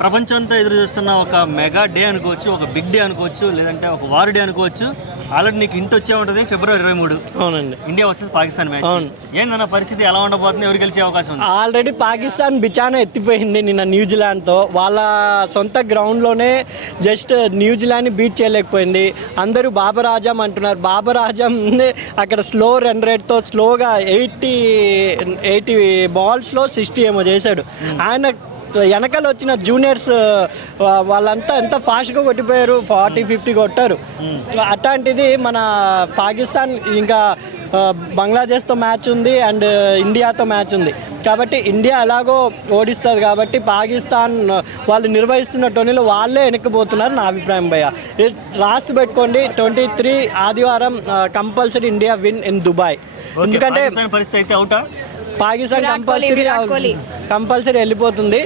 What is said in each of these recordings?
ప్రపంచం అంతా ఎదురు చూస్తున్న ఒక మెగా డే అనుకోవచ్చు, ఒక బిగ్ డే అనుకోవచ్చు, లేదంటే ఒక వార్ డే అనుకోవచ్చు. ఆల్రెడీ నీకు ఇంటి వచ్చే ఉంటుంది February 23. అవునండి. India versus Pakistan match. ఏందన్న పరిస్థితి ఎలా ఉండబోతుంది, ఎవరు గెలిచే అవకాశం ఉంది? ఆల్రెడీ పాకిస్తాన్ బిచానా ఎత్తిపోయింది నిన్న న్యూజిలాండ్తో. వాళ్ళ సొంత గ్రౌండ్లోనే జస్ట్ న్యూజిలాండ్ని బీట్ చేయలేకపోయింది. అందరూ బాబర్ ఆజం అంటున్నారు. బాబర్ ఆజం అక్కడ స్లో రన్ రేట్తో స్లోగా 80 బాల్స్లో 60 ఏమో చేశాడు. ఆయన వెనకాల వచ్చిన జూనియర్స్ వాళ్ళంతా ఎంత ఫాస్ట్గా కొట్టిపోయారు, 40-50 కొట్టారు. అట్లాంటిది మన పాకిస్తాన్ ఇంకా బంగ్లాదేశ్తో మ్యాచ్ ఉంది అండ్ ఇండియాతో మ్యాచ్ ఉంది. కాబట్టి ఇండియా ఎలాగో ఓడిస్తారు కాబట్టి పాకిస్తాన్ వాళ్ళు నిర్వహిస్తున్న టోర్నీలో వాళ్ళే వెనక్కిపోతున్నారు నా అభిప్రాయం భయ్య. రాసి పెట్టుకోండి, 23 ఆదివారం compulsory India win in Dubai. ఎందుకంటే పరిస్థితి అయితే అవుటా, పాకిస్తాన్ కంపల్సరీ వెళ్ళిపోతుంది.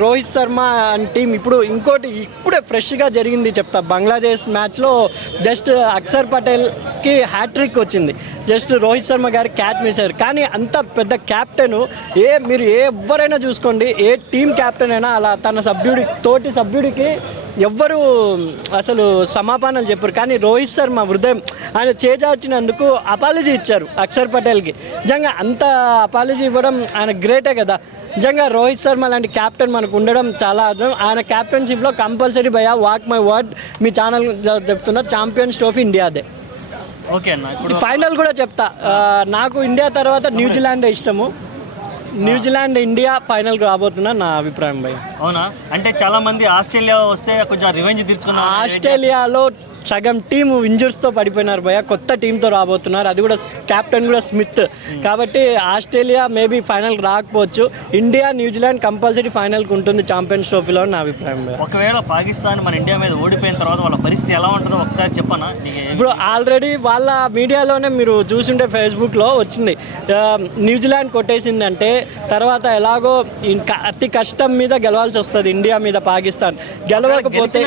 రోహిత్ శర్మ అండ్ టీం ఇప్పుడే ఫ్రెష్గా జరిగింది చెప్తా. బంగ్లాదేశ్ మ్యాచ్లో జస్ట్ అక్షర్ పటేల్కి హ్యాట్రిక్ వచ్చింది. జస్ట్ రోహిత్ శర్మ గారి క్యాచ్ మిస్ అయ్యారు. కానీ అంత పెద్ద క్యాప్టెన్ మీరు ఎవరైనా చూసుకోండి, ఏ టీం క్యాప్టెన్ అయినా అలా తన తోటి సభ్యుడికి ఎవ్వరు అసలు సమాధానాలు చెప్పారు. కానీ రోహిత్ శర్మ హృదయం ఆయన చేజార్చినందుకు అపాలజీ ఇచ్చారు అక్షర్ పటేల్కి. నిజంగా అంత అపాలజీ ఇవ్వడం ఆయన గ్రేటే కదా. నిజంగా రోహిత్ శర్మ లాంటి క్యాప్టెన్ మనకు ఉండడం చాలా అర్థం. ఆయన క్యాప్టెన్షిప్లో కంపల్సరీ భయ్యా walk my word me channel చెప్తున్నా, ఛాంపియన్స్ ట్రోఫీ ఇండియాదే. ఓకే అన్న, ఇప్పుడు ఫైనల్ కూడా చెప్తా. నాకు ఇండియా తర్వాత న్యూజిలాండ్ ఇష్టము. న్యూజిలాండ్ ఇండియా ఫైనల్కి రాబోతున్నా నా అభిప్రాయం భయ్య. అవునా? అంటే చాలా మంది ఆస్ట్రేలియా వస్తే కొంచెం రివెంజ్ తీర్చుకున్నారు. ఆస్ట్రేలియాలో సగం టీము ఇంజురీస్తో పడిపోయినారు భయ్య. కొత్త టీంతో రాబోతున్నారు, అది కూడా కెప్టెన్ కూడా స్మిత్. కాబట్టి ఆస్ట్రేలియా మేబీ ఫైనల్కి రాకపోవచ్చు. ఇండియా న్యూజిలాండ్ కంపల్సరీ ఫైనల్కి ఉంటుంది ఛాంపియన్స్ ట్రోఫీలో నా అభిప్రాయం భయ్య. ఒకవేళ పాకిస్తాన్ మన ఇండియా మీద ఓడిపోయిన తర్వాత వాళ్ళ పరిస్థితి ఎలా ఉంటుందో ఒకసారి చెప్పనా? ఇప్పుడు ఆల్రెడీ వాళ్ళ మీడియాలోనే మీరు చూసింటే ఫేస్బుక్లో వచ్చింది, న్యూజిలాండ్ కొట్టేసిందంటే తర్వాత ఎలాగో అతి కష్టం మీద గెలవాల్సి వస్తుంది ఇండియా మీద పాకిస్తాన్. గెలవకపోతే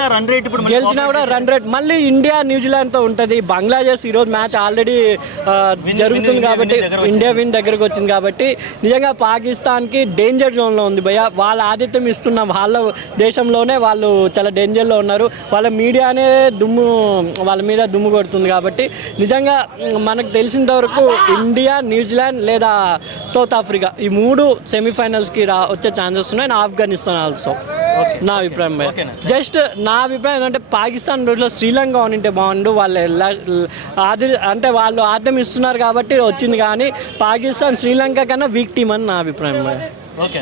గెలిచినా కూడా రన్ రేట్ మళ్ళీ ఇండియా న్యూజిలాండ్తో ఉంటుంది. బంగ్లాదేశ్ ఈరోజు మ్యాచ్ ఆల్రెడీ జరుగుతుంది కాబట్టి ఇండియా విన్ దగ్గరకు వచ్చింది కాబట్టి నిజంగా పాకిస్తాన్కి డేంజర్ జోన్లో ఉంది భయ్య. వాళ్ళ ఆతిథ్యం ఇస్తున్న వాళ్ళ దేశంలోనే వాళ్ళు చాలా డేంజర్లో ఉన్నారు. వాళ్ళ మీడియానే వాళ్ళ మీద దుమ్ము కొడుతుంది. కాబట్టి నిజంగా మనకు తెలిసినంత వరకు ఇండియా, న్యూజిలాండ్ లేదా సౌత్ ఆఫ్రికా ఈ 3 సెమీఫైనల్స్కి వచ్చే ఛాన్సెస్ ఉన్నాయి. ఆఫ్ఘనిస్తాన్ ఆల్సో నా అభిప్రాయం భయ్య. జస్ట్ నా అభిప్రాయం ఏంటంటే పాకిస్తాన్ రోజులో శ్రీలంక ఉంటే బాగుండు. వాళ్ళు ఆద్యం ఇస్తున్నారు కాబట్టి వచ్చింది. కానీ పాకిస్తాన్ శ్రీలంక కన్నా వీక్ టీం అని నా అభిప్రాయం భయ్య. ఓకే.